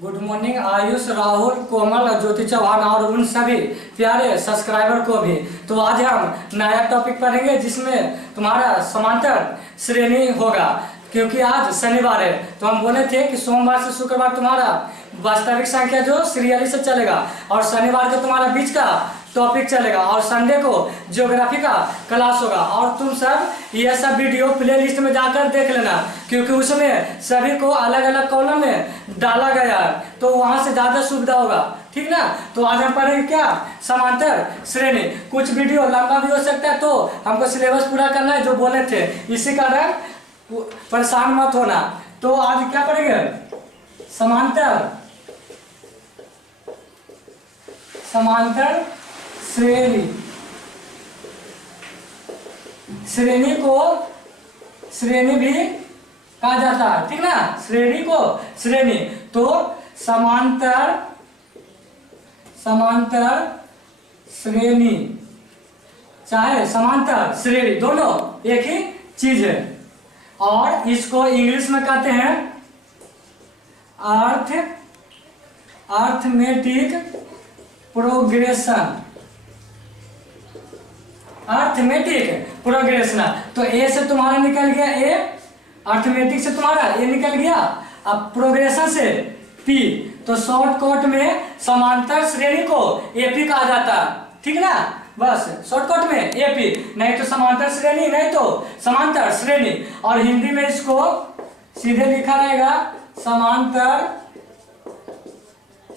Good morning Ayush, Rahul, कोमल और ज्योति चौहान और उन सभी प्यारे सब्सक्राइबर को भी। तो आज हम नया टॉपिक पढ़ेंगे जिसमें तुम्हारा समांतर श्रेणी होगा। क्योंकि आज शनिवार है तो हम बोले थे कि सोमवार से शुक्रवार तुम्हारा वास्तविक संख्या जो सीरियली से चलेगा और शनिवार को तुम्हारा बीच का टॉपिक चलेगा और संडे को ज्योग्राफी का क्लास होगा। और तुम सब ये सब वीडियो प्लेलिस्ट में जाकर देख लेना क्योंकि उसमें सभी को अलग अलग कॉलम में डाला गया है तो वहां से ज्यादा सुविधा होगा, ठीक ना। तो आज हम पढ़ेंगे क्या, समांतर श्रेणी। कुछ वीडियो लंबा भी हो सकता है तो हमको सिलेबस पूरा करना है जो बोले थे, इसी कारण परेशान मत होना। तो आज क्या पढ़ेंगे, समांतर श्रेणी। श्रेणी को श्रेणी भी कहा जाता है, ठीक ना। श्रेणी को श्रेणी। तो समांतर श्रेणी चाहे समांतर श्रेणी दोनों एक ही चीज है और इसको इंग्लिश में कहते हैं अर्थमेटिक प्रोग्रेशन। तो ए से तुम्हारा निकल गया ए, अर्थमेटिक से तुम्हारा ए निकल गया, अब प्रोग्रेशन से पी। तो शॉर्टकट में समांतर श्रेणी को एपी कहा जाता है, ठीक ना। बस शॉर्टकट में एपी, नहीं तो समांतर श्रेणी, नहीं तो समांतर श्रेणी। और हिंदी में इसको सीधे लिखा रहेगा समांतर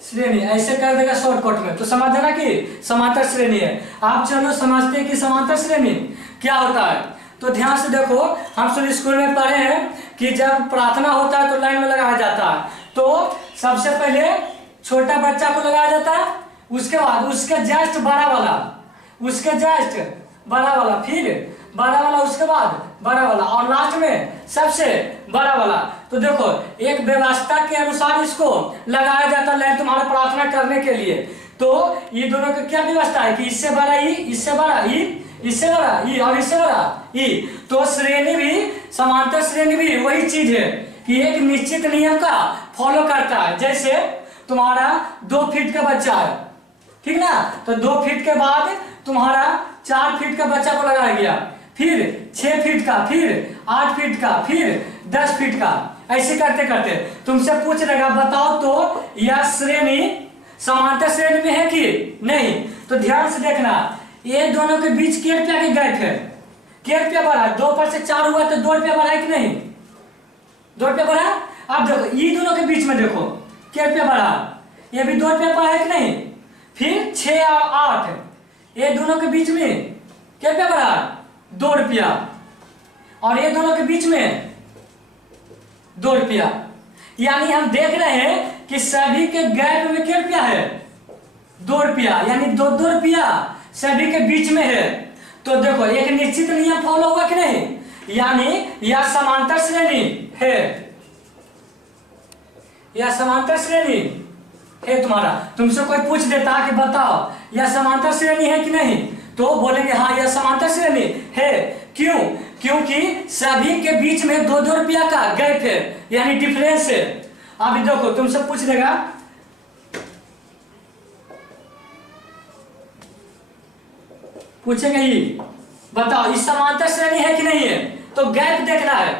श्रेणी, ऐसे कर देगा शॉर्टकट में तो समझ देना कि समांतर श्रेणी है। आप चलो समझते हैं कि समांतर श्रेणी क्या होता है। तो ध्यान से देखो, हम सब स्कूल में पढ़े हैं कि जब प्रार्थना होता है तो लाइन में लगाया जाता है। तो सबसे पहले छोटा बच्चा को लगाया जाता है, उसके बाद उसके जस्ट बड़ा वाला, उसके जस्ट बड़ा वाला, फिर बड़ा वाला, उसके बाद बड़ा वाला और लास्ट में सबसे बड़ा वाला। तो देखो एक व्यवस्था के अनुसार इसको लगाया जाता है तुम्हारा प्रार्थना करने के लिए। तो ये दोनों का क्या व्यवस्था है कि इससे बड़ा ई, इससे बड़ा ई, इससे बड़ा ई और इससे बड़ा ई। तो श्रेणी भी, समांतर श्रेणी भी वही चीज है कि एक निश्चित नियम का फॉलो करता है। जैसे तुम्हारा 2 फीट का बच्चा है, ठीक ना, तो 2 फीट के बाद तुम्हारा 4 फीट का बच्चा को लगाया गया, फिर 6 फीट का, फिर 8 फीट का, फिर 10 फीट का, ऐसे करते करते तुमसे पूछ लेगा बताओ तो यह श्रेणी समांतर श्रेणी में है कि नहीं। तो ध्यान से देखना, ये दोनों के बीच के रुपया की गैप है, के रुपया बढ़ा, 2 पर से 4 हुआ तो 2 रुपया बढ़ा है कि नहीं, 2 रुपया बढ़ा। अब देखो ये दोनों के बीच में देखो के रुपया बढ़ा, ये भी 2 रुपया बढ़ा है कि नहीं। फिर 6 और 8, ये दोनों के बीच में क्या रुपया बढ़ा, 2 रुपया, और ये दोनों के बीच में 2 रुपया। यानी हम देख रहे हैं कि सभी के गैप में क्या रुपया है, 2 रुपया, यानी 2 रुपया सभी के बीच में है। तो देखो एक निश्चित नियम फॉलो होगा कि नहीं, यानी यह समांतर श्रेणी है, यह समांतर श्रेणी है तुम्हारा। तुमसे कोई पूछ देता कि बताओ यह समांतर श्रेणी है कि नहीं, तो बोलेंगे हाँ यह समांतर श्रेणी है। क्यों, क्योंकि सभी के बीच में 2 रुपया का गैप है, यानी डिफरेंस है। अभी देखो तुमसे पूछ देगा पूछेगा ही बताओ इस समांतर श्रेणी है कि नहीं है, तो गैप देखना है।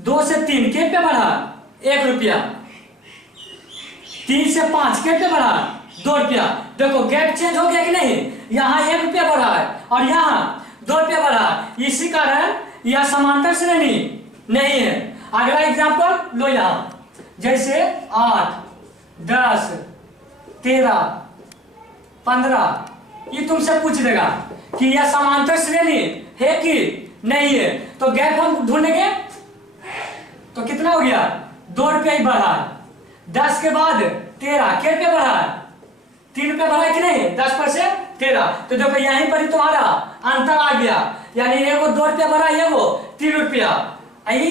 2 से 3 के पे बढ़ा 1 रुपया, 3 से 5 के पे बढ़ा 2 रुपया। देखो गैप चेंज हो गया कि नहीं, यहाँ 1 रुपया बढ़ा है और यहाँ 2 रुपया बढ़ा, इसी कारण यह समांतर श्रेणी नहीं है। अगला एग्जांपल लो, यहाँ जैसे 8, 10, 13, 15, ये तुमसे पूछ देगा कि यह समांतर श्रेणी है कि नहीं है। तो गैप हम ढूंढेंगे तो कितना हो गया, 2 रुपया ही बढ़ा। 10 के बाद 13 के रुपया बढ़ा, 3 रुपया बढ़ा कि नहीं, 10 पर से 13। तो देखो यहीं पर ही तुम्हारा अंतर आ गया, यानी ये वो 2 रुपया बढ़ा, ये वो 3 रुपया, आई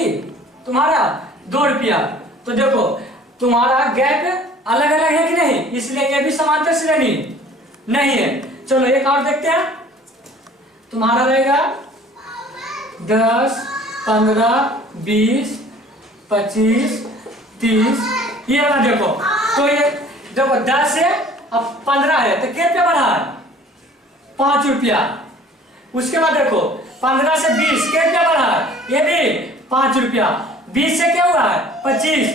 तुम्हारा 2 रुपया। तो देखो तुम्हारा गैप अलग अलग है कि नहीं, इसलिए ये भी समांतर श्रेणी नहीं है। चलो एक और देखते हैं, तुम्हारा रहेगा 10, 15, 20, 25, 30, ये वाला देखो तो ये देखो 10 है, अब 15 है तो क्या रुपया बढ़ा है? 5 रुपया। उसके बाद देखो 15 से 20 क्या रुपया बढ़ा है? ये भी 5 रुपया। 20 से क्या हुआ है? 25,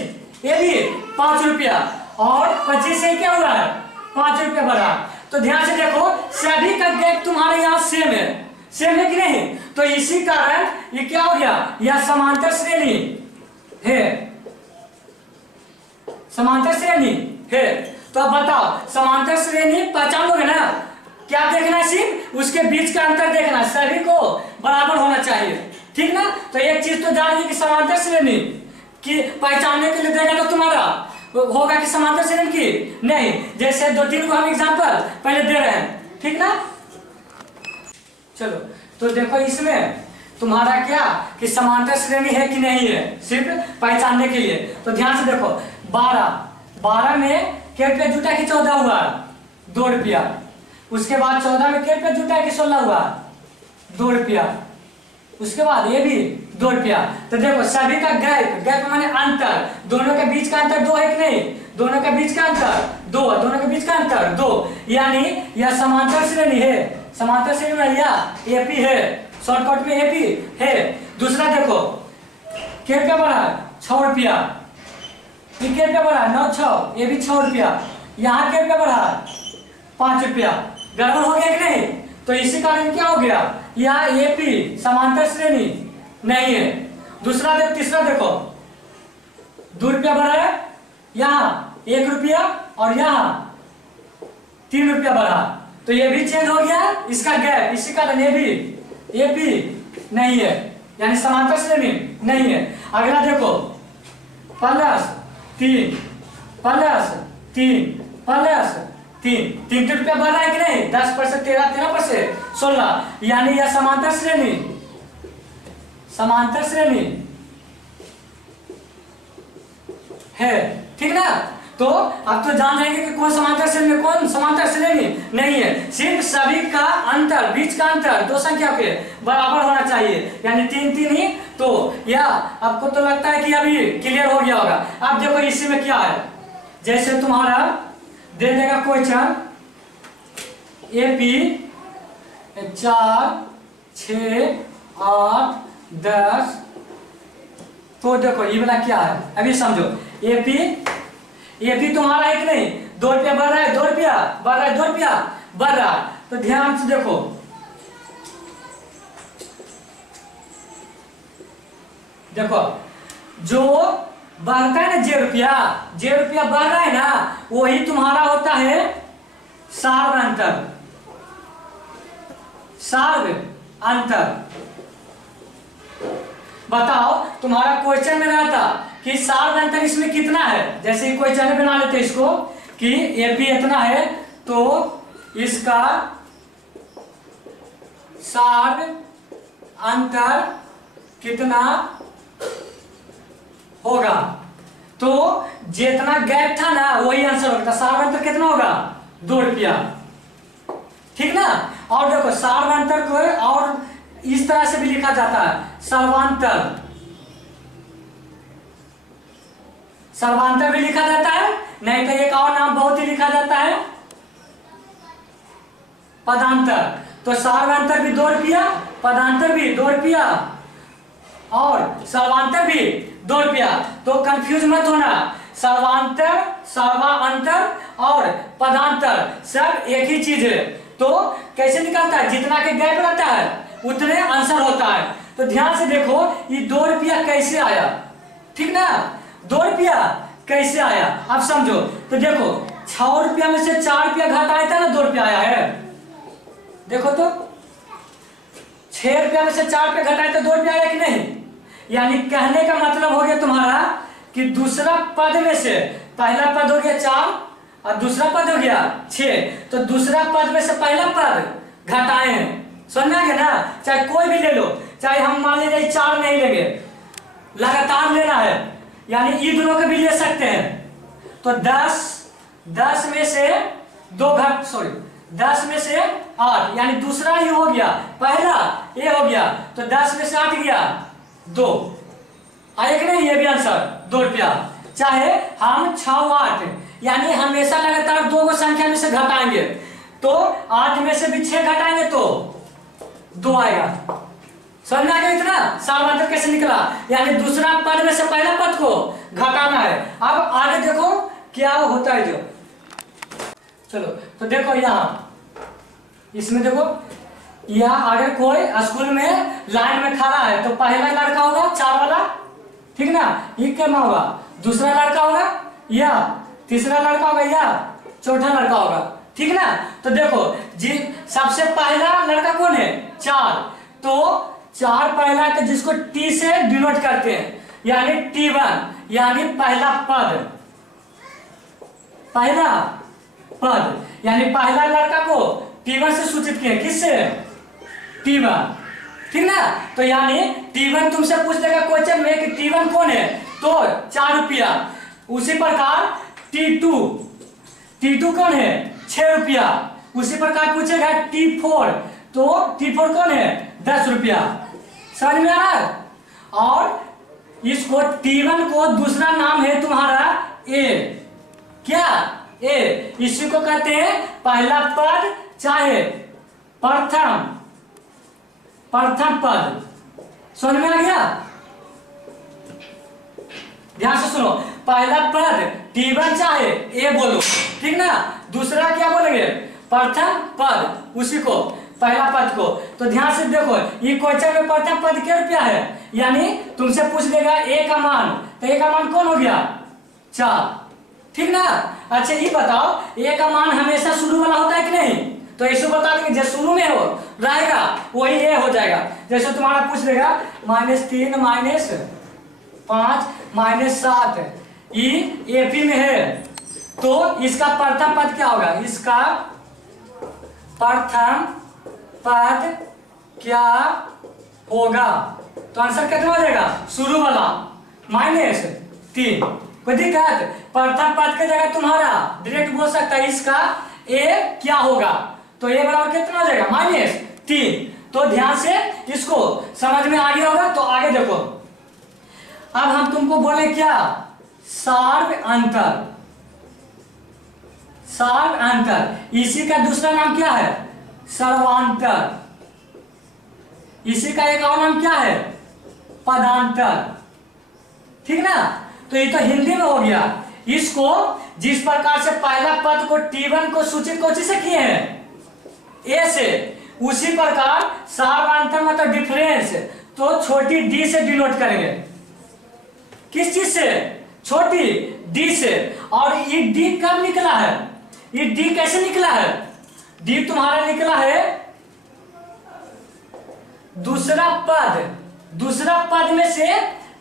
ये भी 5 रुपया। और 25 से क्या हुआ है? 5 रुपया बढ़ा। तो ध्यान से देखो सभी का गैप तुम्हारे यहाँ सेम है कि नहीं? तो इसी कारण ये क्या हो गया? यह समांतर श्रेणी है, समांतर श्रेणी है। तो अब बताओ समांतर श्रेणी पहचान लोगे ना? क्या देखना है? सिर्फ उसके बीच का अंतर देखना, सभी को बराबर होना चाहिए, ठीक ना? तो एक चीज तो जान ली कि समांतर श्रेणी की पहचानने के लिए देखा तो तुम्हारा होगा कि समांतर श्रेणी की नहीं। जैसे 2-3 को हम एग्जांपल पहले दे रहे हैं, ठीक ना? चलो तो देखो इसमें तुम्हारा क्या कि समांतर श्रेणी है कि नहीं है, सिर्फ पहचानने के लिए। तो ध्यान से देखो 12 में क्या रुपया जुटा कि 14 हुआ? 2 रुपया। उसके बाद 14 में क्या रुपया जुटा कि 16 हुआ? 2 रुपया। उसके बाद ये भी 2 रुपया। तो देखो सभी का गैप माने अंतर, दोनों के बीच का अंतर 2 है कि नहीं? दोनों के बीच का अंतर 2, दोनों के बीच का अंतर 2, यानी यह समांतर श्रेणी है। समांतर श्रेणी में यह एपी है, शॉर्टकट में एपी है। दूसरा देखो क्या रुपया बढ़ा? 6 रुपया। ये क्या रुपया बढ़ा? 9 6, ये भी 6 रुपया। यहाँ क्या रुपया बढ़ा? 5 रुपया। गड़बड़ हो गया कि नहीं? तो इसी कारण क्या हो गया? यह एपी समांतर श्रेणी नहीं है। दूसरा देखो, तीसरा देखो 2 रुपया बढ़ा है, यहाँ 1 रुपया और यहाँ 3 रुपया बढ़ा, तो ये भी चेंज हो गया इसका गैप। इसी कारण ये भी नहीं है, यानी समांतर श्रेणी नहीं है। अगला देखो +3 3 रुपया बढ़ रहा है कि नहीं? 10%, 13% 16, यानी यह समांतर श्रेणी है, ठीक ना? तो अब तो जान जाएंगे कि कौन समांतर श्रेणी कौन समांतर श्रेणी नहीं है। सिर्फ सभी का अंतर, बीच का अंतर 2 संख्या के बराबर होना चाहिए, यानी 3 ही। तो यह आपको तो लगता है कि अभी क्लियर हो गया होगा। अब देखो इसी में क्या है, जैसे तुम्हारा दे देगा क्वेश्चन एपी 4 6 8 10। तो देखो ये वाला क्या है, अभी समझो। एपी तुम्हारा है कि नहीं? 2 रुपया बढ़ रहा है, 2 रुपया बढ़ रहा है, 2 रुपया बढ़ रहा है। तो ध्यान से देखो जो बढ़ता है ना जे रुपया बढ़ रहा है ना, वही तुम्हारा होता है सार्व अंतर। बताओ तुम्हारा क्वेश्चन में रहता कि सार्व अंतर इसमें कितना है। जैसे क्वेश्चन बना लेते इसको कि एपी इतना है, तो इसका सार्व अंतर कितना होगा? तो जितना गैप था ना वही आंसर होगा। सार्व अंतर कितना होगा? 2 रुपया, ठीक ना? और देखो सार्व अंतर को और इस तरह से भी लिखा जाता है, सर्वांतर भी लिखा जाता है, नहीं तो एक और नाम बहुत ही लिखा जाता है पदांतर। तो सार्वांतर भी 2 रुपया, पदांतर भी 2 रुपया और सर्वांतर भी 2 रुपया। तो कंफ्यूज मत होना, सर्वांतर और पदांतर सब एक ही चीज है। तो कैसे निकलता है? जितना के गैप रहता है उतने आंसर होता है। तो ध्यान से देखो ये 2 रुपया कैसे आया, ठीक ना? 2 रुपया कैसे आया अब समझो। तो देखो 6 रुपया में से 4 रुपया घटाया था ना, 2 रुपया आया है। देखो तो 6 रुपया में से 4 रुपया घटाया तो 2 रुपया आया कि नहीं? यानी कहने का मतलब हो गया तुम्हारा कि दूसरा पद में से पहला पद हो गया 4 और दूसरा पद हो गया 6, तो दूसरा पद में से पहला पद घटाए हैं। समझ में आ गया ना? चाहे कोई भी ले लो, चाहे हम मान लीजिए 4 नहीं लेंगे, लगातार लेना है, यानी ये दोनों के भी ले सकते हैं। तो 10 में से 10 में से 8, यानी दूसरा ये हो गया, पहला ये हो गया, तो 10 में से 8 गया 2 आए कि नहीं? ये भी आंसर 2 रुपया। चाहे हम 6 8, यानी हमेशा लगातार 2 को संख्या में से घटाएंगे, तो 8 में से भी 6 घटाएंगे तो 2 आएगा। समझ में आ गया इतना सामान्य कैसे निकला, यानी दूसरा पद में से पहला पद को घटाना है। अब आगे देखो क्या होता है जो, चलो तो देखो यहाँ इसमें देखो, या अगर कोई स्कूल में लाइन में खड़ा है तो पहला लड़का होगा 4 वाला, ठीक ना, ये क्या होगा, दूसरा लड़का होगा या तीसरा लड़का होगा या चौथा लड़का होगा, ठीक ना। तो देखो जी सबसे पहला लड़का कौन है 4, तो 4 पहला है, तो जिसको टी से डिनोट करते हैं, यानी T1, यानी पहला पद, पहला पद, यानी पहला लड़का को T1 से सूचित किया, किससे, T1, ठीक ना। तो यानी T1 तुमसे पूछ देगा क्वेश्चन में कि T1 कौन है, तो 4 रुपया। उसी प्रकार T2 कौन है 6 रुपया। उसी प्रकार पूछेगा T4, तो T4 कौन है 10 रुपया। समझ में आ रहा है। और इसको T1 को दूसरा नाम है तुम्हारा A, क्या A, इसी को कहते हैं पहला पद चाहे प्रथम पद। समझ में आ गया, ध्यान से सुनो, पहला पद T1 चाहे A बोलो, ठीक ना, दूसरा क्या बोलेंगे प्रथम पद, उसी को पहला पद को। तो ध्यान से देखो ये क्वेश्चन में प्रथम पद क्या रुपया है, यानी तुमसे पूछ देगा A का मान, तो A का मान कौन हो गया 4, ठीक ना। अच्छा ये बताओ A का मान हमेशा शुरू वाला होता है कि नहीं, तो ऐसे बता देंगे जो शुरू में हो रहेगा वही A हो जाएगा। जैसे तुम्हारा पूछ देगा -3 -5 -7, ये AP में है, तो इसका प्रथम पद क्या होगा, इसका प्रथम पद क्या होगा, तो आंसर कितना हो जाएगा शुरू वाला -3। कोई दिक्कत, प्रथम पद की जगह तुम्हारा डायरेक्ट बोल सकता है इसका A क्या होगा, तो A बराबर कितना हो जाएगा -3। तो ध्यान से इसको समझ में आ गया होगा। तो आगे देखो, अब हम तुमको बोले क्या सार्व अंतर, इसी का दूसरा नाम क्या है सर्वांतर, इसी का एक और नाम क्या है पदांतर, ठीक ना। तो ये तो हिंदी में हो गया। इसको जिस प्रकार से पहला पद को T1 को सूचित कौन से किए हैं A से, उसी प्रकार सार्वांतर मतलब डिफरेंस, तो छोटी d से डिनोट करेंगे, किस चीज से, छोटी d से। और ये d कब निकला है, ये d कैसे निकला है, d तुम्हारा निकला है दूसरा पद में से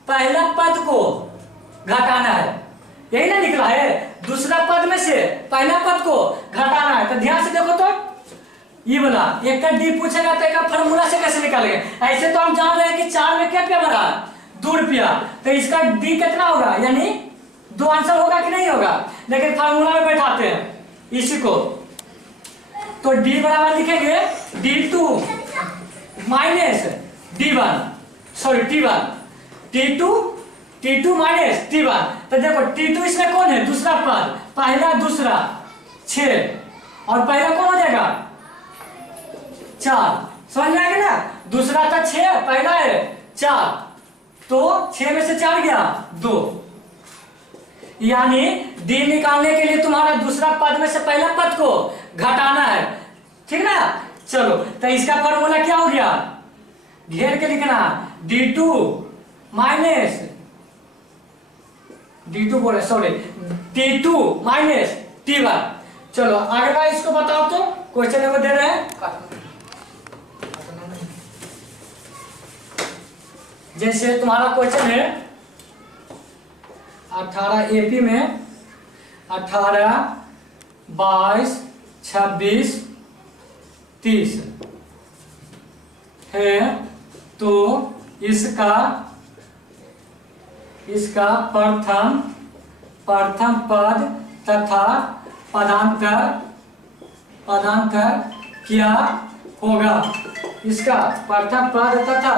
पहला पद को घटाना है, यही ना निकला है, दूसरा पद में से पहला पद को घटाना है। तो ध्यान से देखो, तो ये बोला एक का डी पूछेगा तो एक फॉर्मूला से कैसे निकालेंगे, ऐसे तो हम जान रहे हैं कि 4 में क्या रुपया भरा 2 रुपया, तो इसका डी कितना होगा, यानी 2 आंसर होगा कि नहीं होगा, लेकिन फार्मूला में बैठाते हैं इसी को। तो डी बराबर लिखेंगे D2 -D1, sorry T2 minus T1। तो देखो T2 इसमें कौन है दूसरा पद, पहला दूसरा 6, और पहला कौन हो जाएगा 4। समझ में आ गया ना, दूसरा था 6, पहला है 4, तो 6 में से 4 गया 2, यानी D निकालने के लिए तुम्हारा दूसरा पद में से पहला पद को घटाना है, ठीक ना। चलो तो इसका फॉर्मूला क्या हो गया, घेर के लिखना D2 माइनस D2 बोले सॉरी T2 माइनस T1। चलो आगे का इसको बताओ, तो क्वेश्चन नंबर दे रहे हैं, जैसे तुम्हारा क्वेश्चन है 18 AP में 18 22 26 30 है, तो इसका प्रथम पद तथा पदांतर क्या होगा, इसका प्रथम पद तथा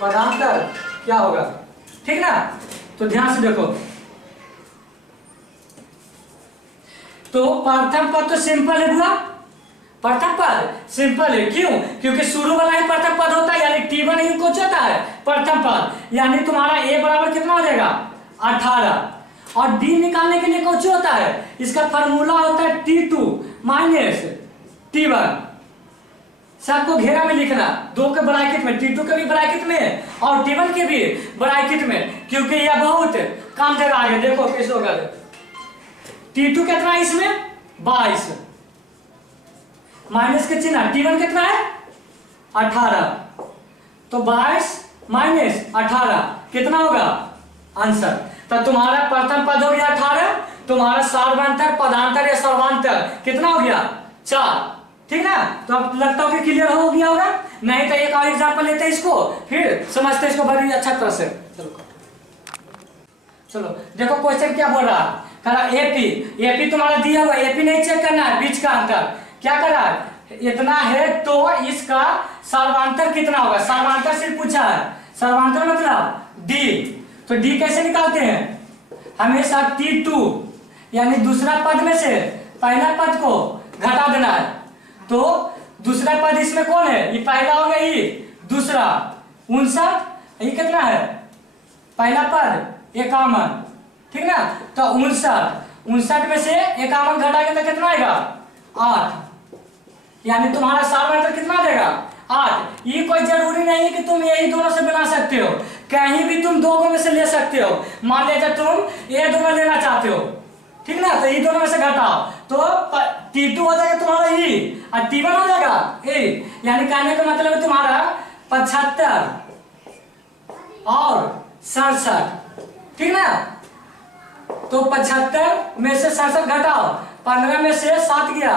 पदांतर क्या होगा, ठीक ना। तो ध्यान से देखो तो प्रथम पद तो सिंपल है हुआ, प्रथम पद सिंपल है, क्यों? क्योंकि शुरू वाला ही प्रथम पद होता है, यानी T1 ही कुछ होता है प्रथम पद, यानी तुम्हारा A बराबर कितना हो जाएगा 18। और D निकालने के लिए कुछ होता है, इसका फार्मूला होता है T2 माइनस T1। सबको घेरा में लिखना, दो के ब्रैकेट में, T2 के भी ब्रैकेट में और T1 के भी ब्रैकेट में, क्योंकि यह बहुत काम देगा आगे। देखो कैसे होगा, T2 कितना है इसमें 22 माइनस के चिन्ह, T1 कितना है 18, तो 22 माइनस 18 कितना होगा आंसर। तो तुम्हारा प्रथम पद हो गया 18, तुम्हारा सार्वधातुक पदांतर या सर्वांतर कितना हो गया 4, ठीक ना। तो अब लगता हो कि क्लियर हो गया होगा, नहीं तो एक और एग्जांपल लेते हैं इसको, फिर समझते इसको बड़ी अच्छा तरह से। चलो देखो क्वेश्चन क्या बोल रहा है, कह रहा एपी तुम्हारा दिया हुआ, एपी नहीं चेक करना है, बीच का अंतर क्या कर रहा है, इतना है तो इसका सर्वांतर कितना होगा, सर्वांतर सिर्फ पूछा है, सर्वांतर मतलब डी। तो डी कैसे निकालते हैं, हमेशा T2 यानी दूसरा पद में से पहला पद को घटा देना है। तो दूसरा पद इसमें कौन है, ये पहला हो गया, ये दूसरा 59, ये कितना है पहला पद 51, ठीक ना। तो 59 में से 51 घटाएंगे तो कितना आएगा 8, यानी तुम्हारा सर्वांतर कितना आ जाएगा 8। ये कोई जरूरी नहीं है कि तुम यही दोनों से बना सकते हो, कहीं भी तुम दो में से ले सकते हो। मान लीजिए तुम ये दोनों लेना चाहते हो, ठीक ना, तो ये दोनों में से घटाओ तो T2 हो जाएगा तुम्हारा ये और T1 हो जाएगा ए, यानी कहने का मतलब है तुम्हारा 75 और 67, ठीक ना। तो 75 में से 67 घटाओ, 15 में से 7 गया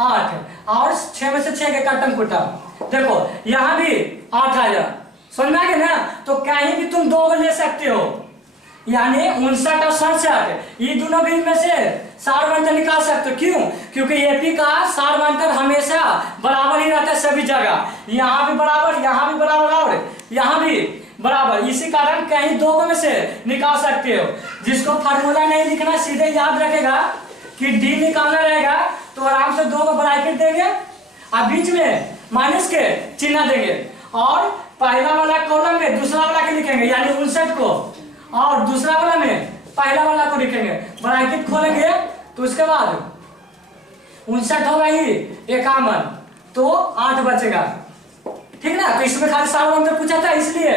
8 और 6 में से 6 के कटम कुटम, देखो यहाँ भी 8 आया, समझ में आ गया ना। तो कहीं भी तुम दो ले सकते हो, यानी 59 और 67 ये दोनों भी में से सार्वधातुक निकाल सकते हो, क्यों? क्योंकि एपी का सार्वधातुक हमेशा बराबर ही रहता है सभी जगह, यहाँ भी बराबर, यहाँ भी बराबर और यहाँ भी बराबर, इसी कारण कहीं दो में से निकाल सकते हो। जिसको फार्मूला नहीं लिखना सीधे याद रखेगा कि डी निकालना रहेगा तो आराम से 2 को ब्रैकेट देंगे और बीच में माइनस के चिन्ह देंगे और पहला वाला कॉलम में दूसरा वाला के लिखेंगे, यानी 59 को, और दूसरा वाला में पहला वाला को लिखेंगे, ब्रैकेट खोलेंगे तो उसके बाद 59 होगा ही 51, तो 8 बचेगा, ठीक ना। तो इसमें खाली सार्वधातुक पूछा था, इसलिए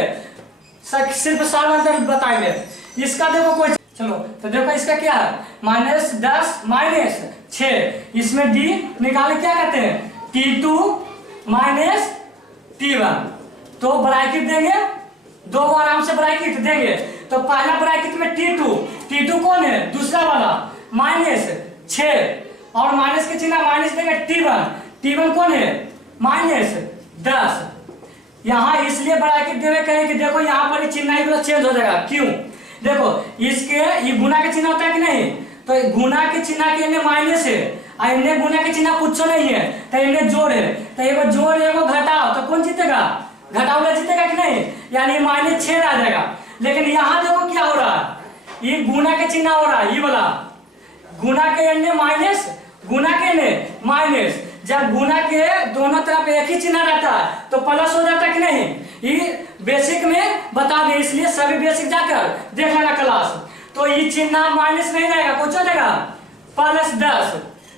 सिर्फ सार्वधातुक बताएंगे। इसका देखो कोई, चलो तो देखो इसका क्या है, -10 -6, इसमें डी निकाले क्या कहते हैं T2 माइनस T1, तो ब्रैकेट देंगे, 2 आराम से ब्रैकेट देंगे। तो पहला ब्रैकेट में T2 कौन है दूसरा वाला -6 और माइनस के चिन्ह माइनस देंगे T1 कौन है -10। यहाँ इसलिए ब्रैकेट देवे कहें कि देखो यहाँ पर चिन्ह ही चेंज हो जाएगा, क्यों? देखो इसके ये गुना के चिन्ह होता है कि नहीं, तो गुना के चिन्ह के इन्हें माइनस है और इन्हें गुना के चिन्ह कुछ नहीं है, तो इन्हें जोड़ है, तो एगो जोड़ एगो घटाओ तो कौन जीतेगा, घटाओ वाला जीतेगा कि नहीं, यानी -6 आ जाएगा। लेकिन यहाँ देखो क्या हो रहा है, ये गुना के चिन्ह हो रहा है, ये वाला गुना के इन्हें माइनस, गुना के इन्हें माइनस, जब गुना के दोनों तरफ एक ही चिन्ह रहता है तो प्लस हो जाता है कि नहीं, ये बेसिक में बता दें, इसलिए सभी बेसिक जाकर देख लेना क्लास। तो ये चिन्ह माइनस नहीं रहेगा, कुछ हो जाएगा +10,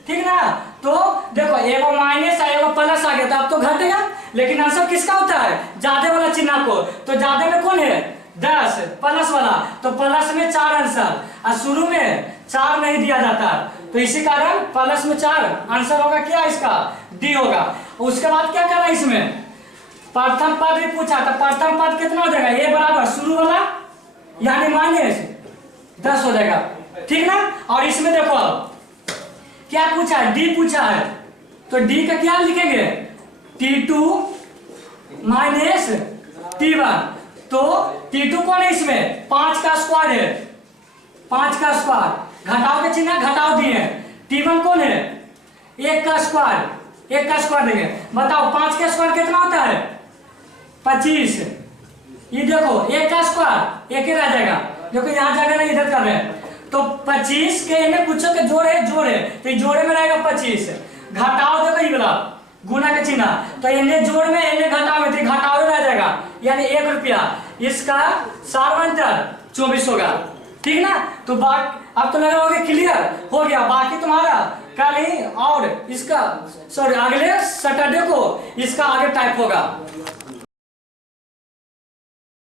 ठीक ना। तो देखो एगो माइनस एगो प्लस आ गया, तो अब तो घटेगा, लेकिन आंसर किसका होता है ज्यादा वाला चिन्ह को, तो ज्यादा में कौन है 10 प्लस वाला, तो प्लस में 4 आंसर, और शुरू में 4 नहीं दिया जाता, तो इसी कारण प्लस में 4 आंसर होगा, क्या इसका डी होगा। उसके बाद क्या करना है, इसमें प्रथम पद भी पूछा था, प्रथम पद कितना हो जाएगा, ए बराबर शुरू वाला यानी -10 हो जाएगा, ठीक ना। और इसमें देखो क्या पूछा है, डी पूछा है, तो डी का क्या लिखेंगे T2 माइनस T1, तो T2 कौन है इसमें 5 का स्क्वायर है, 5 का स्क्वायर, घटाओ के चिन्ह घटाओ दिए, T1 कौन है 1 का स्क्वायर, 1 का स्क्वायर देंगे, बताओ 5 का स्क्वायर कितना होता है 25, ये देखो 1 का स्क्वायर 1 ही रह जाएगा, देखो यहाँ जगह नहीं इधर कर रहे हैं, तो 25 के इन्हें पूछो कि जोड़े जोड़े, तो जोड़े में रहेगा 25, घटाओ देखो ये वाला गुना का चिन्ह, तो इन्हें जोड़ में इन्हें घटाओ में, तो घटाओ रह जाएगा, यानी 1 रुपया, इसका 4 होगा, ठीक ना। तो अब तो लगा होगा क्लियर हो गया। बाकी तुम्हारा कल ही और इसका सॉरी अगले सैटरडे को इसका आगे टाइप होगा।